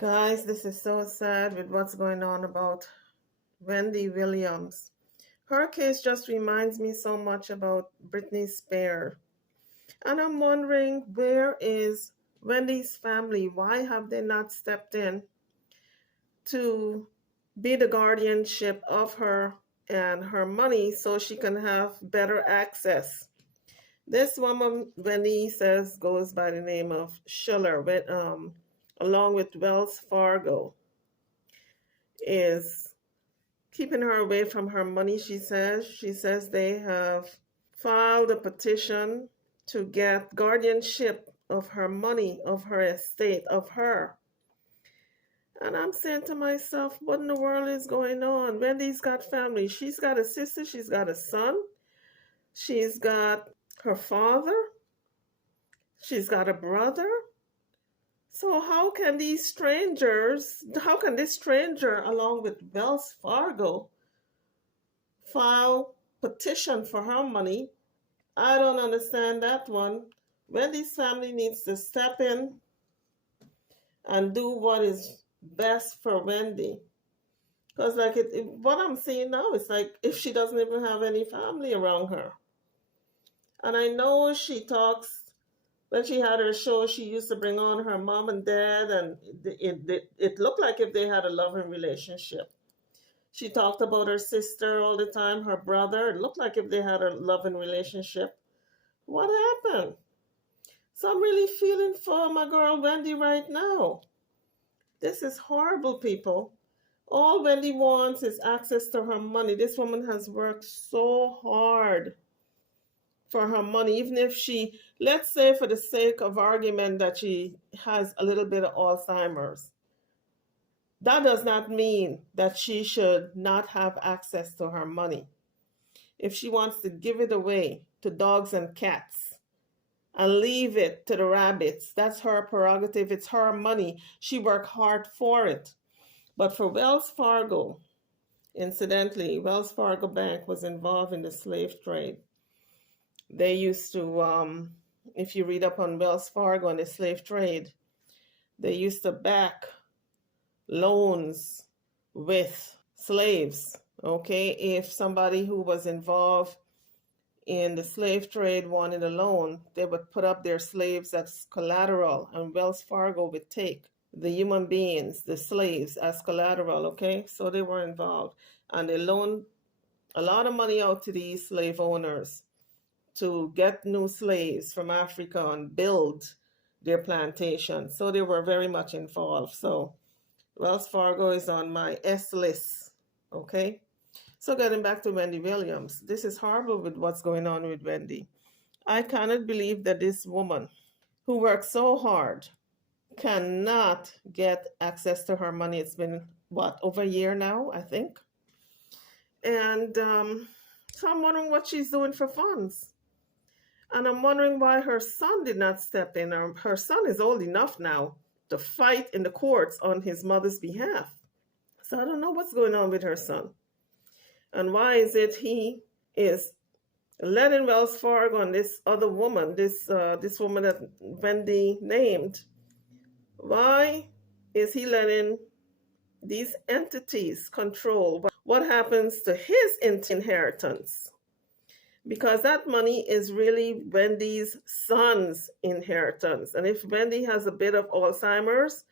Guys, this is so sad with what's going on about Wendy Williams. Her case just reminds me so much about Britney Spears. And I'm wondering, where is Wendy's family? Why have they not stepped in to be the guardianship of her and her money so she can have better access? This woman, Wendy says, goes by the name of Schiller, along with Wells Fargo, is keeping her away from her money, she says they have filed a petition to get guardianship of her money, of her estate, of her. And I'm saying to myself, what in the world is going on? Wendy's got family. She's got a sister, she's got a son, she's got her father, she's got a brother. So how can this stranger, along with Wells Fargo, file petition for her money? I don't understand that one. Wendy's family needs to step in and do what is best for Wendy. Because what I'm seeing now is like if she doesn't even have any family around her. And I know she talks, when she had her show, she used to bring on her mom and dad, and it looked like if they had a loving relationship. She talked about her sister all the time, her brother. It looked like if they had a loving relationship. What happened? So I'm really feeling for my girl Wendy right now. This is horrible, people. All Wendy wants is access to her money. This woman has worked so hard for her money, even if she, let's say for the sake of argument that she has a little bit of Alzheimer's. That does not mean that she should not have access to her money. If she wants to give it away to dogs and cats and leave it to the rabbits, that's her prerogative. It's her money. She worked hard for it. But for Wells Fargo, incidentally, Wells Fargo Bank was involved in the slave trade. They used to, if you read up on Wells Fargo and the slave trade, they used to back loans with slaves. Okay, if somebody who was involved in the slave trade wanted a loan, they would put up their slaves as collateral, and Wells Fargo would take the human beings, the slaves, as collateral. Okay, so they were involved, and they loaned a lot of money out to these slave owners to get new slaves from Africa and build their plantation. So they were very much involved. So Wells Fargo is on my S list. Okay. So getting back to Wendy Williams, this is horrible with what's going on with Wendy. I cannot believe that this woman who worked so hard cannot get access to her money. It's been, what, over a year now, I think. And so I'm wondering what she's doing for funds. And I'm wondering why her son did not step in. Her son is old enough now to fight in the courts on his mother's behalf. So I don't know what's going on with her son. And why is it he is letting Wells Fargo and this other woman, this woman that Wendy named, why is he letting these entities control what happens to his inheritance? Because that money is really Wendy's son's inheritance. And if Wendy has a bit of Alzheimer's,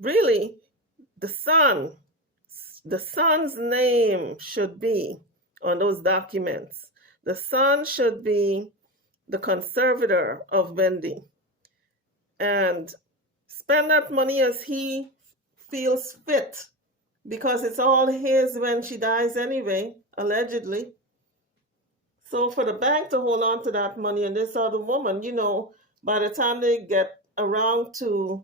really the son's name should be on those documents. The son should be the conservator of Wendy and spend that money as he feels fit, because it's all his when she dies anyway, allegedly. So for the bank to hold on to that money, and this other woman, by the time they get around to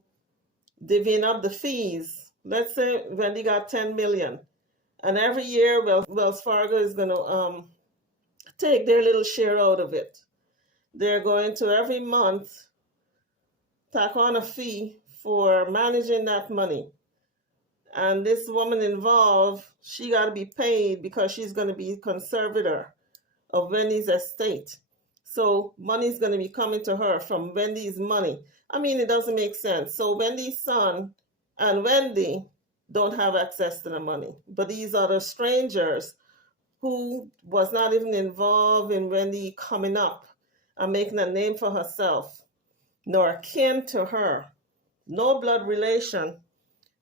divvying up the fees, let's say Wendy got 10 million, and every year Wells Fargo is going to take their little share out of it. They're going to every month tack on a fee for managing that money. And this woman involved, she got to be paid because she's going to be conservator of Wendy's estate. So money's going to be coming to her from Wendy's money. I mean, it doesn't make sense. So Wendy's son and Wendy don't have access to the money. But these other strangers who was not even involved in Wendy coming up and making a name for herself, nor kin to her, no blood relation,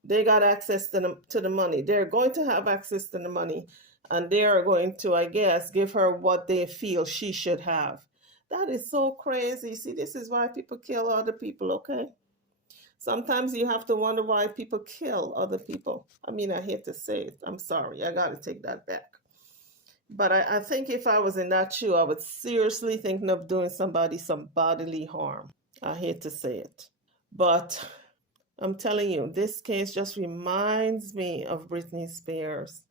they got access to the money. They're going to have access to the money, and they are going to, I guess, give her what they feel she should have. That is so crazy. See, this is why people kill other people, okay? Sometimes you have to wonder why people kill other people. I mean, I hate to say it. I'm sorry. I got to take that back. But I think if I was in that shoe, I would seriously thinking of doing somebody some bodily harm. I hate to say it. But I'm telling you, this case just reminds me of Britney Spears.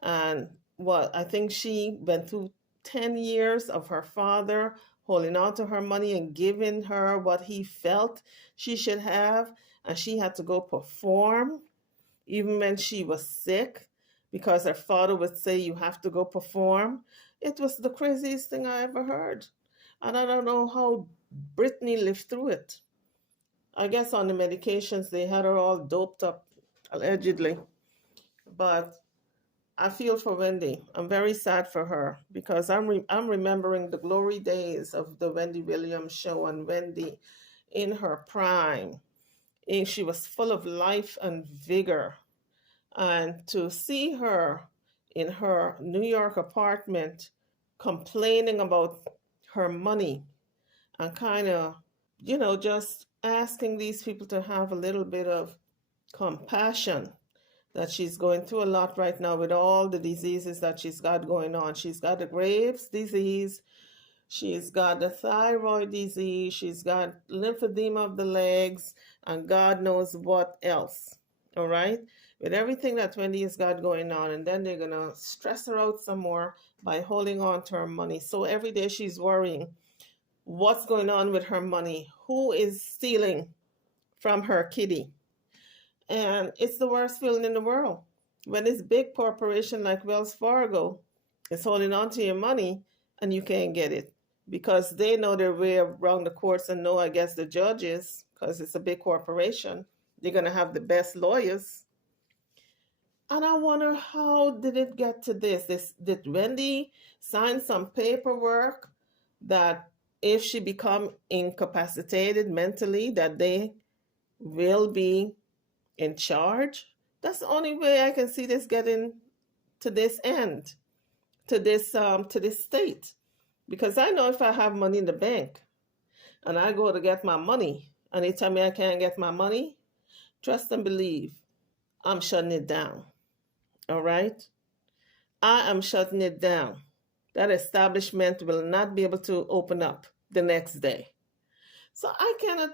And what I think she went through 10 years of her father holding on to her money and giving her what he felt she should have. And she had to go perform even when she was sick because her father would say, "You have to go perform." It was the craziest thing I ever heard. And I don't know how Britney lived through it. I guess on the medications, they had her all doped up, allegedly. But I feel for Wendy. I'm very sad for her because I'm remembering the glory days of the Wendy Williams show and Wendy in her prime. And she was full of life and vigor. And to see her in her New York apartment complaining about her money and kind of, just asking these people to have a little bit of compassion that she's going through a lot right now with all the diseases that she's got going on. She's got the Graves' disease, she's got the thyroid disease, she's got lymphedema of the legs, and God knows what else. All right? With everything that Wendy has got going on, and then they're going to stress her out some more by holding on to her money. So every day she's worrying what's going on with her money, who is stealing from her kitty. And it's the worst feeling in the world when this big corporation like Wells Fargo is holding on to your money and you can't get it because they know their way around the courts and know, I guess, the judges, because it's a big corporation, they're going to have the best lawyers. And I wonder, how did it get to this? Did Wendy sign some paperwork that if she become incapacitated mentally, that they will be in charge? That's the only way I can see this getting to this end, to this state. Because I know if I have money in the bank and I go to get my money and they tell me I can't get my money, trust and believe, I'm shutting it down. All right? I am shutting it down. That establishment will not be able to open up the next day. So I cannot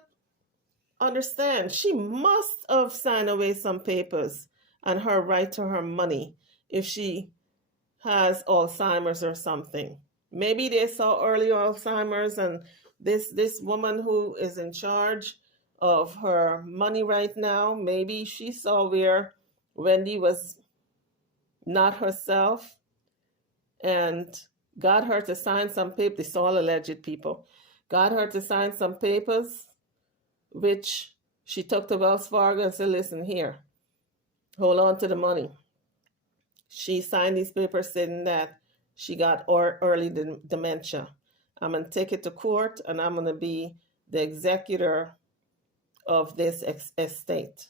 understand. She must have signed away some papers and her right to her money if she has Alzheimer's or something. Maybe they saw early Alzheimer's, and this woman who is in charge of her money right now, maybe she saw where Wendy was not herself and got her to sign some papers. It's all alleged people. Got her to sign some papers, which she took to Wells Fargo and said, "Listen here, hold on to the money." She signed these papers saying that she got early dementia. I'm going to take it to court and I'm going to be the executor of this estate.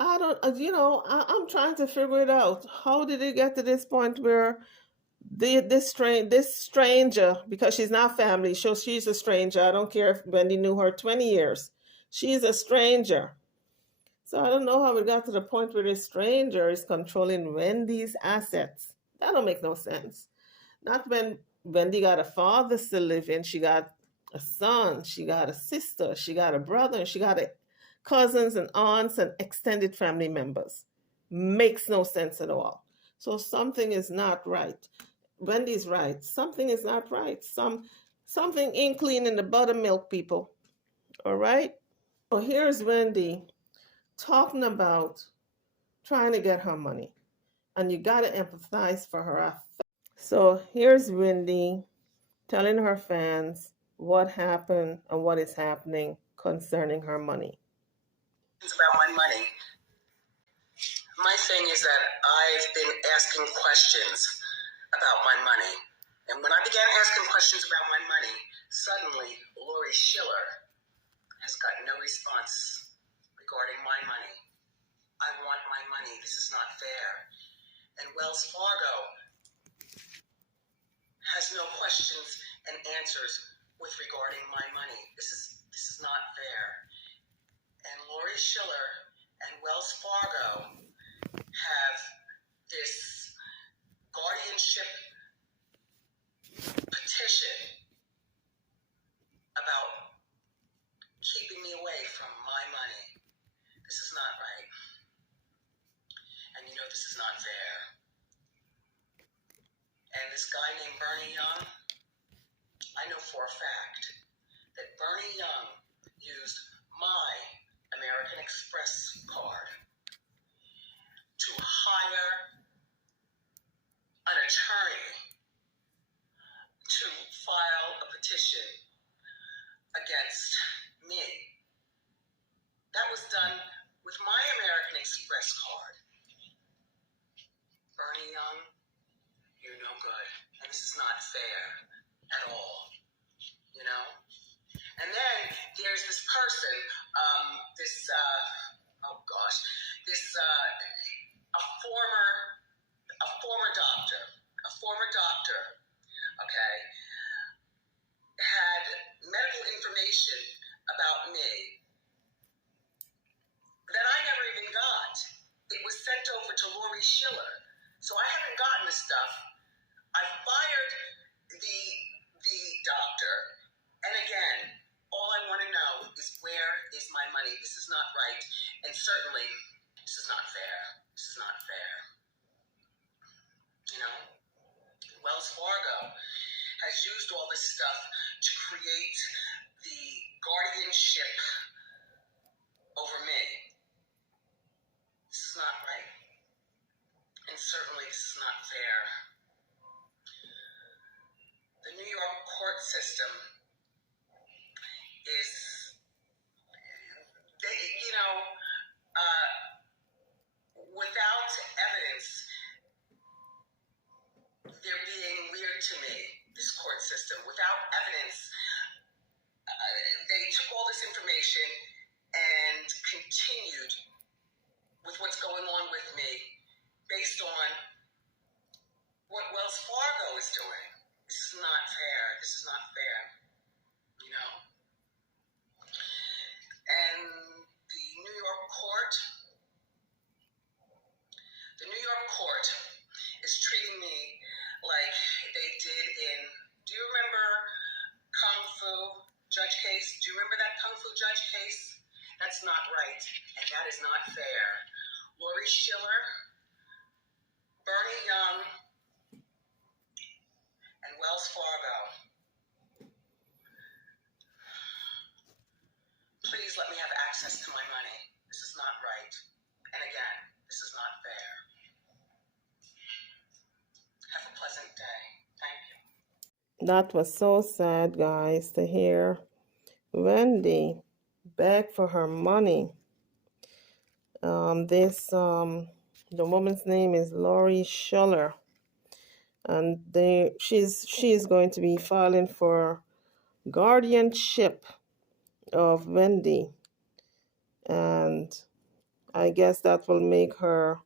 I don't, I'm trying to figure it out. How did it get to this point where this stranger, because she's not family, so she's a stranger. I don't care if Wendy knew her 20 years. She's a stranger. So I don't know how it got to the point where this stranger is controlling Wendy's assets. That don't make no sense. Not when Wendy got a father still living. She got a son, she got a sister, she got a brother, and she got cousins and aunts and extended family members. Makes no sense at all. So something is not right. Wendy's right. Something is not right. Something ain't clean in the buttermilk, people. All right? So here's Wendy talking about trying to get her money. And you got to empathize for her. So here's Wendy telling her fans what happened and what is happening concerning her money. It's about my money. My thing is that I've been asking questions about my money. And when I began asking questions about my money, suddenly Lori Schiller has got no response regarding my money. I want my money. This is not fair. And Wells Fargo has no questions and answers with regarding my money. This is not fair. And Lori Schiller and Wells Fargo have this guardianship petition about keeping me away from my money. This is not right. And you know this is not fair. And this guy named Bernie Young, I know for a fact that Bernie Young used my American Express card to hire an attorney to file a petition against me. That was done with my American Express card. Bernie Young, you're no good. And this is not fair at all, you know? And then there's this person, a former doctor, okay, had medical information about me that I never even got. It was sent over to Lori Schiller. So I haven't gotten the stuff. I fired the doctor. And again, all I want to know is where is my money? This is not right. And certainly, this is not fair. This is not fair. You know, Wells Fargo has used all this stuff to create the guardianship over me. This is not right. And certainly this is not fair. The New York court system is, without evidence, they're being weird to me, this court system. Without evidence, they took all this information and continued with what's going on with me based on what Wells Fargo is doing. This is not fair. This is not fair, you know? And the New York court is treating me like they did in, do you remember Kung Fu judge case? Do you remember that Kung Fu judge case? That's not right, and that is not fair. Lori Schiller, Bernie Young, and Wells Fargo, please let me have access to my money. This is not right. And again, this is not fair. Have a pleasant day. Thank you. That was so sad, guys, to hear Wendy beg for her money. The woman's name is Lori Schiller, and she's going to be filing for guardianship of Wendy, and I guess that will make her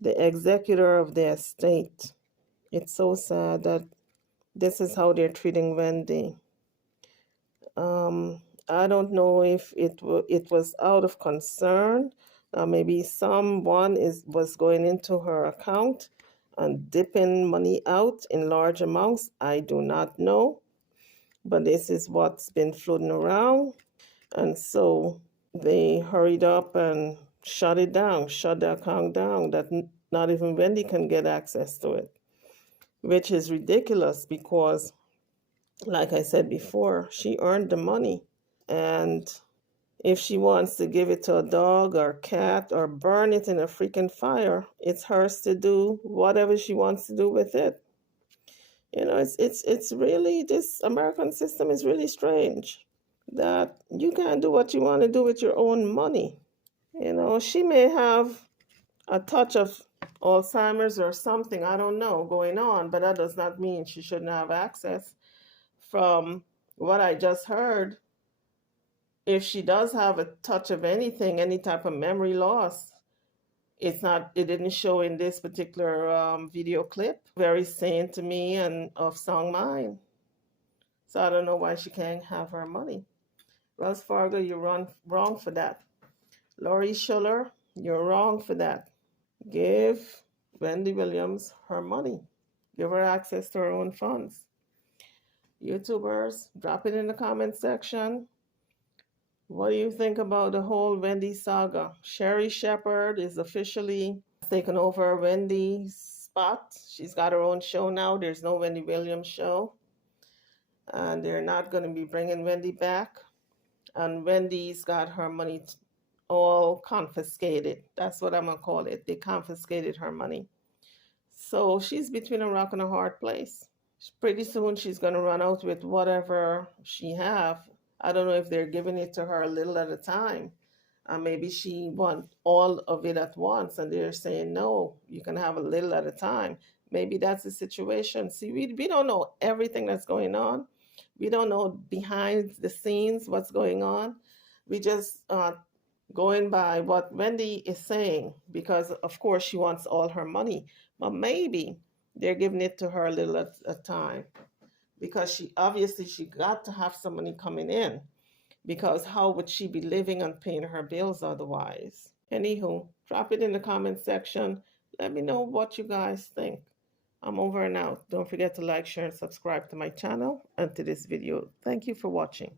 the executor of the estate. It's so sad that this is how they're treating Wendy. I don't know if it was out of concern. Maybe someone was going into her account and dipping money out in large amounts. I do not know, but this is what's been floating around. And so they hurried up and shut the account down, that not even Wendy can get access to it, which is ridiculous because, like I said before, she earned the money. And if she wants to give it to a dog or cat or burn it in a freaking fire, it's hers to do whatever she wants to do with it. You know, it's really, this American system is really strange, that you can't do what you want to do with your own money. You know, she may have a touch of Alzheimer's or something, I don't know, going on, but that does not mean she shouldn't have access. From what I just heard, if she does have a touch of anything, any type of memory loss, it didn't show in this particular video clip. Very sane to me and of sound mind. So I don't know why she can't have her money. Wells Fargo, you're wrong for that. Laurie Schuller, you're wrong for that. Give Wendy Williams her money. Give her access to her own funds. YouTubers, drop it in the comment section. What do you think about the whole Wendy saga? Sherry Shepherd is officially taken over Wendy's spot. She's got her own show now. There's no Wendy Williams show. And they're not going to be bringing Wendy back. And Wendy's got her money all confiscated. That's what I'm going to call it. They confiscated her money. So she's between a rock and a hard place. Pretty soon she's going to run out with whatever she have. I don't know if they're giving it to her a little at a time. Maybe she wants all of it at once and they're saying, no, you can have a little at a time. Maybe that's the situation. See, we don't know everything that's going on. We don't know behind the scenes what's going on. We just going by what Wendy is saying because, of course, she wants all her money. But maybe they're giving it to her a little at a time because she got to have some money coming in, because how would she be living and paying her bills otherwise? Anywho, drop it in the comment section. Let me know what you guys think. I'm over and out. Don't forget to like, share, and subscribe to my channel and to this video. Thank you for watching.